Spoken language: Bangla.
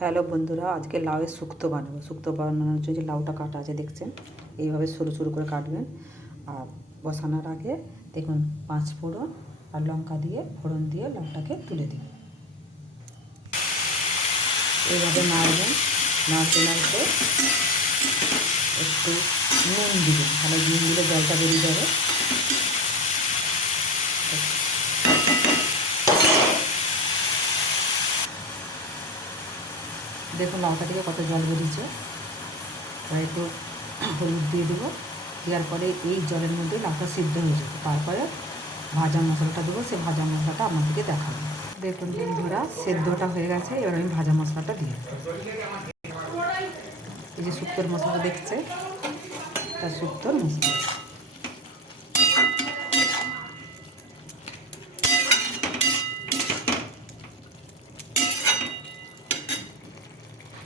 হ্যালো বন্ধুরা, আজকে লাউয়ের শুক্তো বানাবো। শুক্তো বানানোর জন্য যে লাউটা কাটা আছে দেখছেন, এইভাবে সরু সরু করে কাটবেন। আর বসানোর আগে দেখুন 5 ফোড়ন আর লঙ্কা দিয়ে ফোড়ন দিয়ে লাউটাকে তুলে দিন। এইভাবে নাড়বেন, নাড়তে নাড়তে একটু নুন দিবেন, তাহলে নুন দিলে জলটা বেরিয়ে যাবে। দেখুন লঙ্কা থেকে কত জল বেরিয়েছে। তাই একটু হলুদ দিয়ে দেবো, দেওয়ার পরে এই জলের মধ্যে লাউটা সিদ্ধ হয়ে যাবে। তারপরে ভাজা মশলাটা দেবো, সেই ভাজা মশলাটা আপনাদেরকে দেখাবো। দেখুন বন্ধুরা, সেদ্ধটা হয়ে গেছে। এবার আমি ভাজা মশলাটা দিয়ে এই যে শুক্তোর মশলা দেখছে, তার শুক্তোর মশলা